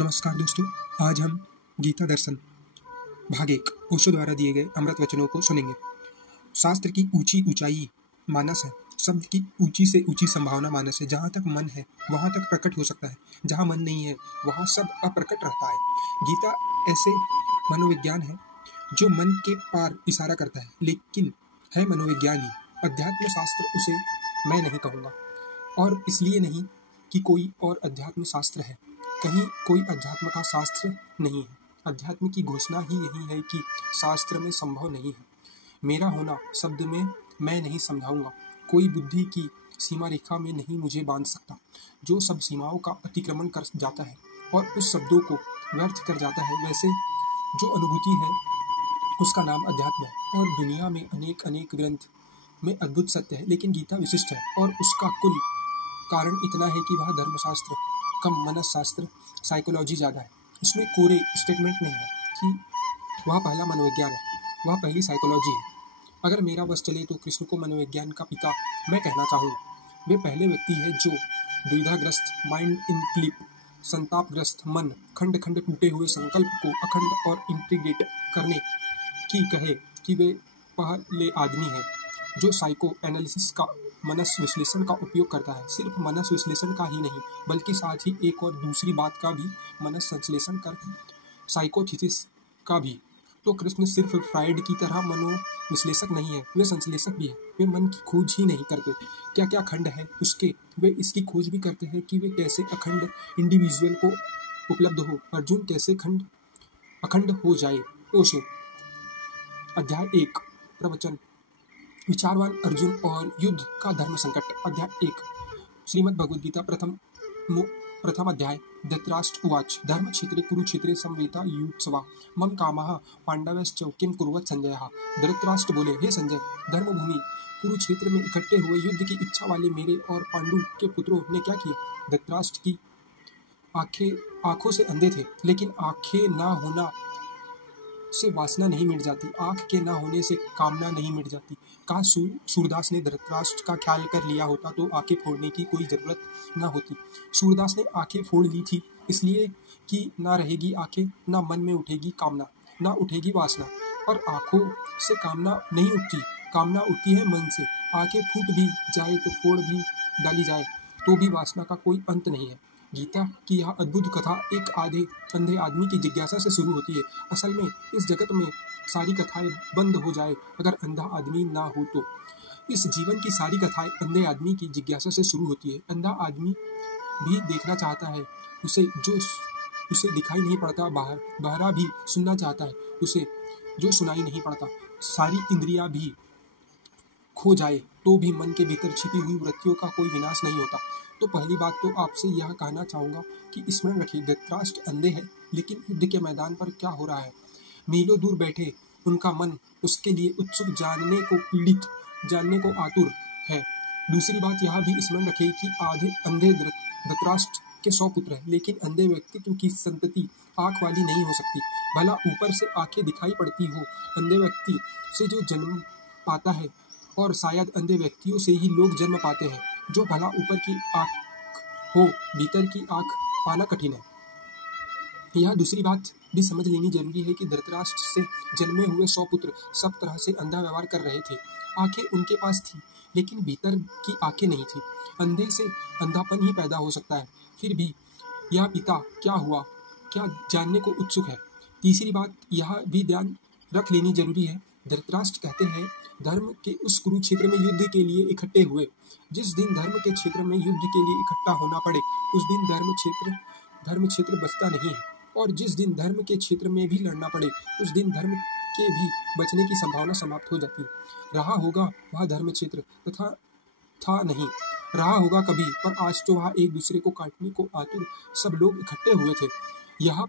नमस्कार दोस्तों, आज हम गीता दर्शन भाग 1 ओशो द्वारा दिए गए अमृत वचनों को सुनेंगे। शास्त्र की ऊंची ऊंचाई मानस है, शब्द की ऊंची से ऊंची संभावना मानस है। जहाँ तक मन है वहाँ तक प्रकट हो सकता है, जहाँ मन नहीं है वहाँ सब अप्रकट रहता है। गीता ऐसे मनोविज्ञान है जो मन के पार इशारा करता है, लेकिन है मनोविज्ञान ही। अध्यात्म शास्त्र उसे मैं नहीं कहूँगा, और इसलिए नहीं कि कोई और अध्यात्म शास्त्र है। कहीं कोई अध्यात्म का शास्त्र नहीं है। अध्यात्म की घोषणा ही यही है कि शास्त्र में संभव नहीं है। मेरा होना शब्द में मैं नहीं समझाऊंगा। कोई बुद्धि की सीमा रेखा में नहीं मुझे बांध सकता। जो सब सीमाओं का अतिक्रमण कर जाता है और उस शब्दों को व्यर्थ कर जाता है, वैसे जो अनुभूति है उसका नाम अध्यात्म है। और दुनिया में अनेक अनेक ग्रंथ में अद्भुत सत्य है, लेकिन गीता विशिष्ट है। और उसका कुल कारण इतना है कि वह धर्मशास्त्र कम, मनसशास्त्र, साइकोलॉजी ज़्यादा है। उसमें कोरे स्टेटमेंट नहीं है कि वह पहला मनोविज्ञान है, वह पहली साइकोलॉजी है। अगर मेरा बस चले तो कृष्ण को मनोविज्ञान का पिता मैं कहना चाहूँगा। वे पहले व्यक्ति है जो दुविधाग्रस्त माइंड इन क्लिप, संतापग्रस्त मन, खंड खंड टूटे हुए संकल्प को अखंड और इंटीग्रेट करने की कहे कि वे पहले आदमी है जो साइको एनालिसिस का, मनस विश्लेषण का उपयोग करता है। सिर्फ मनस विश्लेषण का ही नहीं, बल्कि साथ ही एक और दूसरी बात का भी मनस संश्लेषण कर, साइकोथेसिस का भी। तो कृष्ण सिर्फ फ्राइड की तरह मनोविश्लेषक नहीं है, वे संश्लेषक भी है। वे मन की खोज ही नहीं करते क्या क्या खंड है उसके, वे इसकी खोज भी करते हैं कि वे कैसे अखंड इंडिविजुअल को उपलब्ध हो। अर्जुन कैसे खंड अखंड हो जाए। ओशो। अध्याय 1 प्रवचन। विचारवान अर्जुन और युद्ध का धर्म संकट। अध्याय 1 श्रीमद् भगवद गीता प्रथम अध्याय। धृतराष्ट्र उवाच धर्मक्षेत्रे कुरुक्षेत्रे समवेता युत्सवा मम कामः पांडवश्च किं कुर्वत् संजयः। धृतराष्ट्र बोले, हे संजय, धर्मभूमि कुरुक्षेत्र में इकट्ठे हुए युद्ध की इच्छा वाले मेरे और पांडु के पुत्रों ने क्या किया। धृतराष्ट्र की आंखों से अंधे थे, लेकिन आंखें ना होना से वासना नहीं मिट जाती, आँख के ना होने से कामना नहीं मिट जाती। काश सूरदास ने धृतराष्ट्र का ख्याल कर लिया होता तो आंखें फोड़ने की कोई जरूरत ना होती। सूरदास ने आंखें फोड़ ली थी इसलिए कि ना रहेगी आंखें, ना मन में उठेगी कामना, ना उठेगी वासना। और आंखों से कामना नहीं उठती, कामना उठती है मन से। आंखें फूट भी जाए तो फोड़ भी डाली जाए तो भी वासना का कोई अंत नहीं है। गीता की यह अद्भुत कथा एक अंधे आदमी की जिज्ञासा से शुरू होती है। असल में इस जगत में सारी कथाएं बंद हो जाए अगर अंधा आदमी ना हो तो। इस जीवन की सारी कथाएं अंधे आदमी की जिज्ञासा से शुरू होती है। अंधा आदमी भी देखना चाहता है, उसे दिखाई नहीं पड़ता। बहरा भी सुनना चाहता है, उसे जो सुनाई नहीं पड़ता। सारी इंद्रियां भी खो जाए तो भी मन के भीतर छिपी हुई वृत्तियों का कोई विनाश नहीं होता। तो पहली बात तो आपसे यह कहना चाहूँगा कि स्मरण रखिए, धृतराष्ट्र अंधे हैं, लेकिन युद्ध के मैदान पर क्या हो रहा है मीलों दूर बैठे उनका मन उसके लिए उत्सुक, जानने को पीड़ित, जानने को आतुर है। दूसरी बात यह भी स्मरण रखिए कि अंधे धृतराष्ट्र के 100 पुत्र हैं, लेकिन अंधे व्यक्तित्व की संतति आँख वाली नहीं हो सकती। भला ऊपर से आंखें दिखाई पड़ती हो अंधे व्यक्ति से जो जन्म पाता है, और शायद अंधे व्यक्तियों से ही लोग जन्म पाते हैं जो भला ऊपर की आँख हो, भीतर की आँख पाना कठिन है। यह दूसरी बात भी समझ लेनी जरूरी है कि धृतराष्ट्र से जन्मे हुए 100 पुत्र सब तरह से अंधा व्यवहार कर रहे थे। आंखें उनके पास थी, लेकिन भीतर की आंखें नहीं थी। अंधे से अंधापन ही पैदा हो सकता है। फिर भी यह पिता क्या हुआ, क्या जानने को उत्सुक है। तीसरी बात यह भी ध्यान रख लेनी जरूरी है, धृतराष्ट्र कहते हैं धर्म के उस कुरुक्षेत्र में युद्ध के लिए इकट्ठे हुए। जिस दिन धर्म के क्षेत्र में युद्ध के लिए इकट्ठा होना पड़े उस दिन धर्म क्षेत्र बचता नहीं है, और जिस दिन धर्म के क्षेत्र में भी लड़ना पड़े उस दिन धर्म के भी बचने की संभावना समाप्त हो जाती है। रहा होगा वह धर्म क्षेत्र तथा था नहीं रहा होगा कभी, पर आज तो वहाँ एक दूसरे को काटने को आतुर सब लोग इकट्ठे हुए थे। यह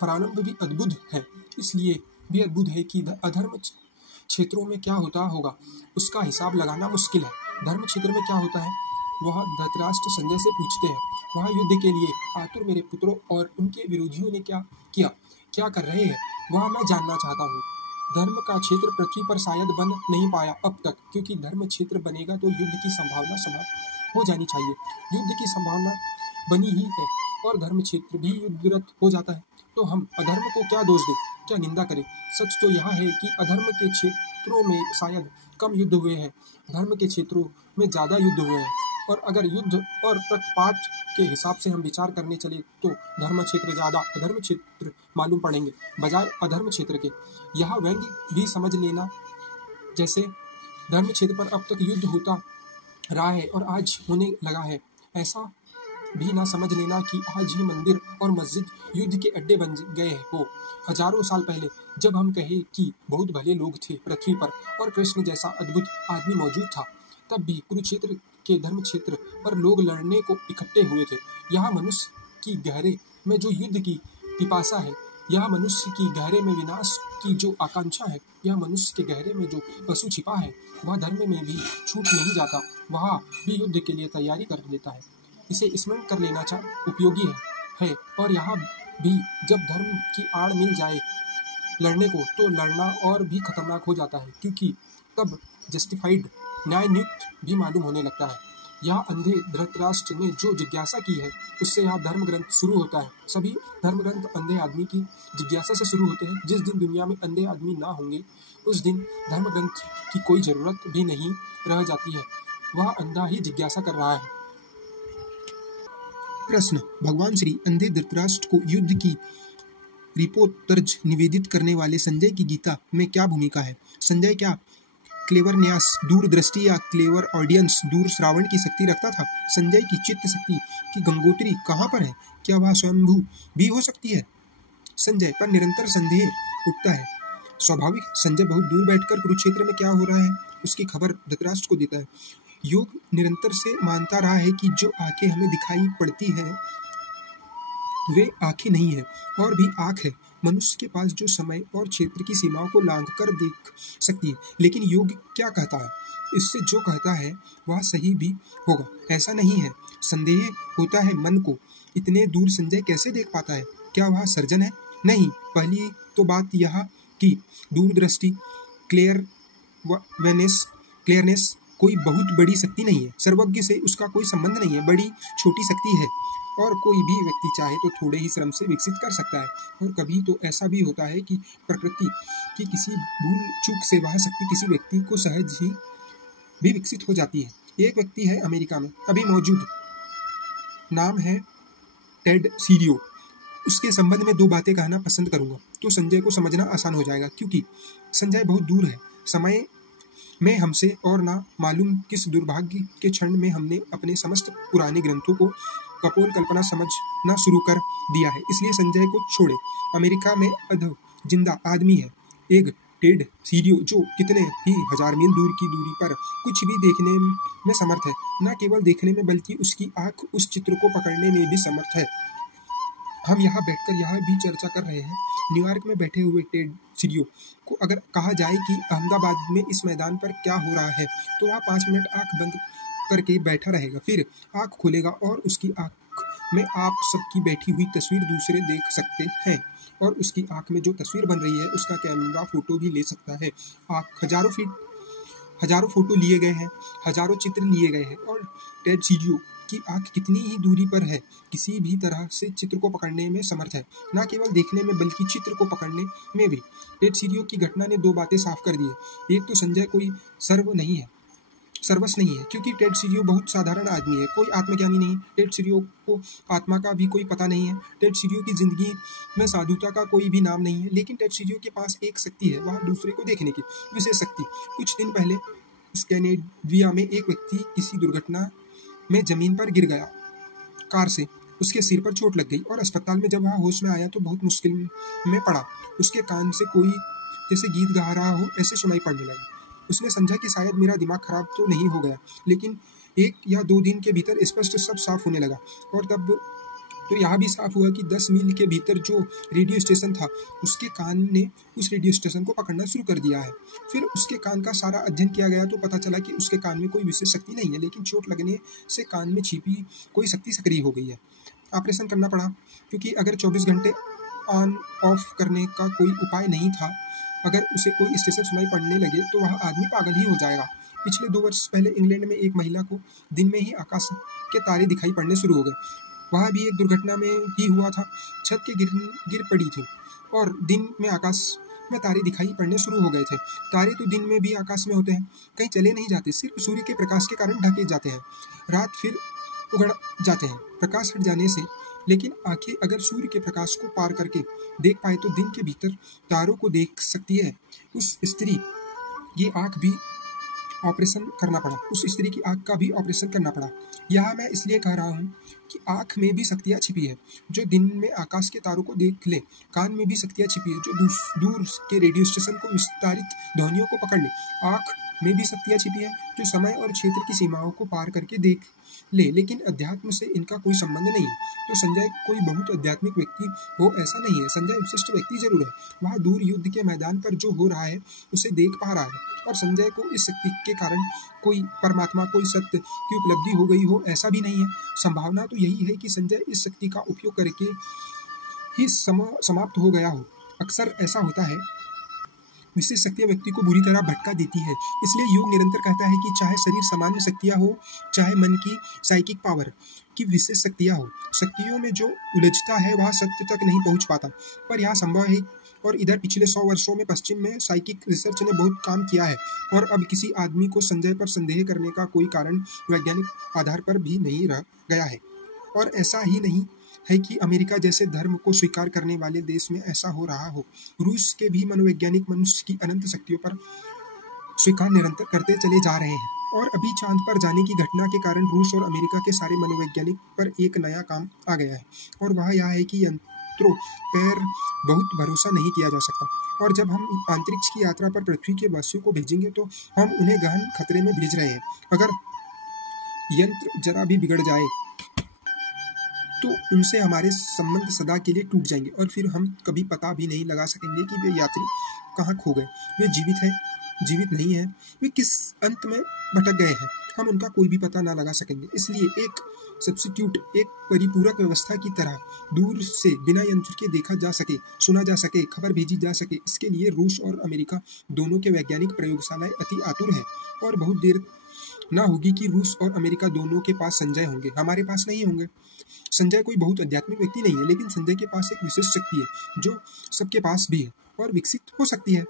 प्रारंभ भी अद्भुत है, इसलिए भी अद्भुत है कि अधर्म क्षेत्रों में क्या होता होगा उसका हिसाब लगाना मुश्किल है। धर्म क्षेत्र में क्या होता है वह धृतराष्ट्र संजय से पूछते हैं। वह युद्ध के लिए आतुर मेरे पुत्रों और उनके विरोधियों ने क्या कर रहे हैं वह मैं जानना चाहता हूँ। धर्म का क्षेत्र पृथ्वी पर शायद बन नहीं पाया अब तक, क्योंकि धर्म क्षेत्र बनेगा तो युद्ध की संभावना समाप्त हो जानी चाहिए। युद्ध की संभावना बनी ही है और धर्म क्षेत्र भी युद्धरत हो जाता है, तो हम अधर्म को क्या दोष दें, क्या निंदा करें। सच तो यह है कि अधर्म के क्षेत्रों में शायद कम युद्ध हुए हैं, धर्म के क्षेत्रों में ज़्यादा युद्ध हुए हैं। और अगर युद्ध और रक्तपात के हिसाब से हम विचार करने चले तो धर्म क्षेत्र ज़्यादा अधर्म क्षेत्र मालूम पड़ेंगे बजाय अधर्म क्षेत्र के। यह व्यंग्य भी समझ लेना, जैसे धर्म क्षेत्र पर अब तक युद्ध होता रहा है और आज होने लगा है, ऐसा भी ना समझ लेना कि आज ही मंदिर और मस्जिद युद्ध के अड्डे बन गए हो। हजारों साल पहले जब हम कहे कि बहुत भले लोग थे पृथ्वी पर और कृष्ण जैसा अद्भुत आदमी मौजूद था, तब भी कुरुक्षेत्र के धर्म क्षेत्र पर लोग लड़ने को इकट्ठे हुए थे। यह मनुष्य की गहरे में जो युद्ध की पिपासा है, यह मनुष्य की गहरे में विनाश की जो आकांक्षा है, यह मनुष्य के गहरे में जो पशु छिपा है, वह धर्म में भी छूट नहीं जाता, वह भी युद्ध के लिए तैयारी कर लेता है। इसे स्मरण कर लेना उपयोगी है। और यहाँ भी जब धर्म की आड़ मिल जाए लड़ने को, तो लड़ना और भी खतरनाक हो जाता है, क्योंकि तब जस्टिफाइड न्याय नियुक्त भी मालूम होने लगता है। यह अंधे धृतराष्ट्र ने जो जिज्ञासा की है, उससे यह धर्म ग्रंथ शुरू होता है। सभी धर्म ग्रंथ अंधे आदमी की जिज्ञासा से शुरू होते हैं। जिस दिन दुनिया में अंधे आदमी ना होंगे, उस दिन धर्म ग्रंथ की कोई जरूरत भी नहीं रह जाती है। वह अंधा ही जिज्ञासा कर रहा है। प्रश्न: भगवान श्री अंधे धृतराष्ट्र को युद्ध की रिपोर्ट दर्ज निवेदित करने वाले संजय की गीता में क्या भूमिका है? संजय क्या क्लेवरन्यास, दूरदृष्टि या क्लेवर ऑडियंस, दूर श्रावण की शक्ति रखता था? संजय की चित्त शक्ति की गंगोत्री कहाँ पर है? क्या वह स्वयंभू भी हो सकती है? संजय पर निरंतर संदेह उठता है। स्वाभाविक, संजय बहुत दूर बैठकर कुरुक्षेत्र में क्या हो रहा है उसकी खबर धृतराष्ट्र को देता है। योग निरंतर से मानता रहा है कि जो आंखें हमें दिखाई पड़ती है वे आंखें नहीं है और भी आंख है मनुष्य के पास, जो समय और क्षेत्र की सीमाओं को लांघ कर देख सकती है। लेकिन योग क्या कहता है? इससे जो कहता है वह सही भी होगा, ऐसा नहीं है। संदेह होता है मन को, इतने दूर संजय कैसे देख पाता है? क्या वह सर्जन है? नहीं। पहली तो बात यह कि दूरदृष्टि, क्लियरनेस कोई बहुत बड़ी शक्ति नहीं है। सर्वज्ञ से उसका कोई संबंध नहीं है, बड़ी छोटी शक्ति है और कोई भी व्यक्ति चाहे तो थोड़े ही श्रम से विकसित कर सकता है। और कभी तो ऐसा भी होता है कि प्रकृति की किसी भूल चूक से वह शक्ति किसी व्यक्ति को सहज ही भी विकसित हो जाती है। एक व्यक्ति है अमेरिका में अभी मौजूद, नाम है टेड सीरियो। उसके संबंध में दो बातें कहना पसंद करूंगा, तो संजय को समझना आसान हो जाएगा, क्योंकि संजय बहुत दूर है समय में हमसे, और ना मालूम किस दुर्भाग्य के क्षण में हमने अपने समस्त पुराने ग्रंथों को कपोल कल्पना समझना शुरू कर दिया है। इसलिए संजय को छोड़े। अमेरिका में अध जिंदा आदमी है एक टेड सीरियो, जो कितने ही हजार मील दूर की दूरी पर कुछ भी देखने में समर्थ है। न केवल देखने में, बल्कि उसकी आंख उस चित्र को पकड़ने में भी समर्थ है। हम यहाँ बैठकर यह भी चर्चा कर रहे हैं। न्यूयॉर्क में बैठे हुए टेड सीरियो को अगर कहा जाए कि अहमदाबाद में इस मैदान पर क्या हो रहा है, तो वह 5 मिनट आंख बंद करके बैठा रहेगा, फिर आंख खोलेगा और उसकी आंख में आप सबकी बैठी हुई तस्वीर दूसरे देख सकते हैं, और उसकी आंख में जो तस्वीर बन रही है उसका कैमरा फोटो भी ले सकता है। हजारों फोटो लिए गए हैं, हजारों चित्र लिए गए हैं, और टेड सीरियो की आंख कितनी ही दूरी पर है, किसी भी तरह से चित्र को पकड़ने में समर्थ है। न केवल देखने में, बल्कि चित्र को पकड़ने में भी। टेड सीरियो की घटना ने दो बातें साफ कर दी है। एक तो संजय कोई सर्वस्व नहीं है, क्योंकि टेड सीरियो बहुत साधारण आदमी है, कोई आत्मज्ञानी नहीं। टेड सीरियो को आत्मा का भी कोई पता नहीं है। टेड सीरियो की जिंदगी में साधुता का कोई भी नाम नहीं है। लेकिन टेड सीरियो के पास एक शक्ति है, वह दूसरे को देखने की विशेष शक्ति। कुछ दिन पहले स्कैंडिनेविया में एक व्यक्ति किसी दुर्घटना में जमीन पर गिर गया कार से। उसके सिर पर चोट लग गई और अस्पताल में जब वह होश में आया तो बहुत मुश्किल में पड़ा। उसके कान से कोई जैसे गीत गा रहा हो ऐसे सुनाई पड़ने लगा। उसने समझा कि शायद मेरा दिमाग खराब तो नहीं हो गया, लेकिन 1 या 2 दिन के भीतर स्पष्ट सब साफ होने लगा। और तब तो यह भी साफ हुआ कि 10 मील के भीतर जो रेडियो स्टेशन था, उसके कान ने उस रेडियो स्टेशन को पकड़ना शुरू कर दिया है। फिर उसके कान का सारा अध्ययन किया गया तो पता चला कि उसके कान में कोई विशेष शक्ति नहीं है, लेकिन चोट लगने से कान में छिपी कोई शक्ति सक्रिय हो गई है। ऑपरेशन करना पड़ा, क्योंकि अगर 24 घंटे ऑन ऑफ करने का कोई उपाय नहीं था, अगर उसे कोई स्टेशन सुनाई पड़ने लगे तो वह आदमी पागल ही हो जाएगा। पिछले 2 वर्ष पहले इंग्लैंड में एक महिला को दिन में ही आकाश के तारे दिखाई पड़ने शुरू हो गए। वह भी एक दुर्घटना में ही हुआ था। छत के गिर पड़ी थी और दिन में आकाश में तारे दिखाई पड़ने शुरू हो गए थे। तारे तो दिन में भी आकाश में होते हैं, कहीं चले नहीं जाते, सिर्फ सूर्य के प्रकाश के कारण ढके जाते हैं। रात फिर उगड़ जाते हैं प्रकाश हट जाने से। लेकिन आंखें अगर सूर्य के प्रकाश को पार करके देख पाए तो दिन के भीतर तारों को देख सकती है। उस स्त्री की आंख भी ऑपरेशन करना पड़ा उस स्त्री की आंख का भी ऑपरेशन करना पड़ा। यह मैं इसलिए कह रहा हूँ कि आंख में भी शक्तियाँ छिपी है जो दिन में आकाश के तारों को देख ले। कान में भी शक्तियाँ छिपी है जो दूर के रेडियो स्टेशन को विस्तारित ध्वनियों को पकड़ ले। आंख में भी शक्तियाँ छिपी है जो समय और क्षेत्र की सीमाओं को पार करके देख ले। लेकिन अध्यात्म से इनका कोई संबंध नहीं है। तो संजय कोई बहुत आध्यात्मिक व्यक्ति हो ऐसा नहीं है। संजय विशिष्ट व्यक्ति जरूर है। वह दूर युद्ध के मैदान पर जो हो रहा है उसे देख पा रहा है और संजय को इस शक्ति के कारण कोई परमात्मा, कोई सत्य की उपलब्धि हो गई हो ऐसा भी नहीं है। संभावना तो यही है कि संजय इस शक्ति का उपयोग करके ही समाप्त हो गया हो। अक्सर ऐसा होता है, विशेष शक्तियाँ व्यक्ति को बुरी तरह भटका देती है। इसलिए योग निरंतर कहता है कि चाहे शरीर सामान्य शक्तियाँ हो, चाहे मन की साइकिक पावर की विशेष शक्तियाँ हो, शक्तियों में जो उलझता है वह सत्य तक नहीं पहुँच पाता। पर यह संभव है। और इधर पिछले 100 वर्षों में पश्चिम में साइकिक रिसर्च ने बहुत काम किया है और अब किसी आदमी को संजय पर संदेह करने का कोई कारण वैज्ञानिक आधार पर भी नहीं रह गया है। और ऐसा ही नहीं है कि अमेरिका जैसे धर्म को स्वीकार करने वाले देश में ऐसा हो रहा हो। रूस के भी मनोवैज्ञानिक मनुष्य की अनंत शक्तियों पर स्वीकार निरंतर करते चले जा रहे हैं। और अभी चांद पर जाने की घटना के कारण रूस और अमेरिका के सारे मनोवैज्ञानिक पर एक नया काम आ गया है और वह यह है कि यंत्रों पर बहुत भरोसा नहीं किया जा सकता। और जब हम अंतरिक्ष की यात्रा पर पृथ्वी के वासियों को भेजेंगे तो हम उन्हें गहन खतरे में भेज रहे हैं। अगर यंत्र जरा भी बिगड़ जाए तो उनसे हमारे संबंध सदा के लिए टूट जाएंगे और फिर हम कभी पता भी नहीं लगा सकेंगे कि वे यात्री कहाँ खो गए, वे जीवित है, जीवित नहीं है, वे किस अंत में भटक गए हैं। हम उनका कोई भी पता ना लगा सकेंगे। इसलिए एक सब्स्टिट्यूट, एक परिपूरक व्यवस्था की तरह दूर से बिना यंत्र के देखा जा सके, सुना जा सके, खबर भेजी जा सके, इसके लिए रूस और अमेरिका दोनों के वैज्ञानिक प्रयोगशालाएं अति आतुर हैं। और बहुत देर ना होगी कि रूस और अमेरिका दोनों के पास संजय होंगे, हमारे पास नहीं होंगे। संजय कोई बहुत आध्यात्मिक व्यक्ति नहीं है, लेकिन संजय के पास एक विशेष शक्ति है जो सबके पास भी है और विकसित हो सकती है।